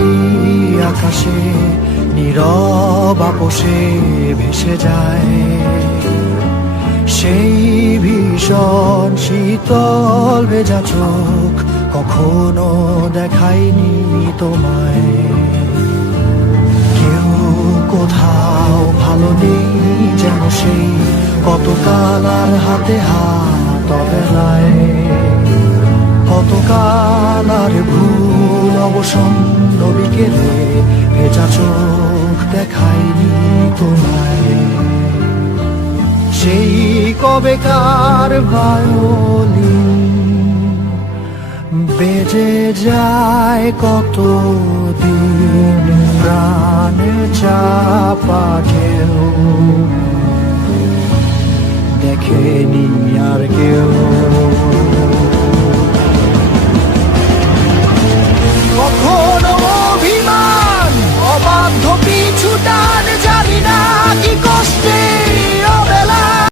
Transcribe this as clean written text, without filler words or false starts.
পাখি আকাশে নীরব আপোষে ভেসে যায়। সেই ভীষণ শীতল ভেজা চোখ কখনো দেখায়নি তোমায়। কেউ কোথাও ভালো নেই যেন সেই কতকাল আর হাতে হাত অবেলায়। কতকাল আর ভুল অবসন্ন বিকেলে ভেজা চোখ দেখায়নি তোমায়। সেই কবেকার ভায়োলিন বেজে যায় কতদিন প্রাণে চাপা ঢেউ দেখেনি আর কেউ।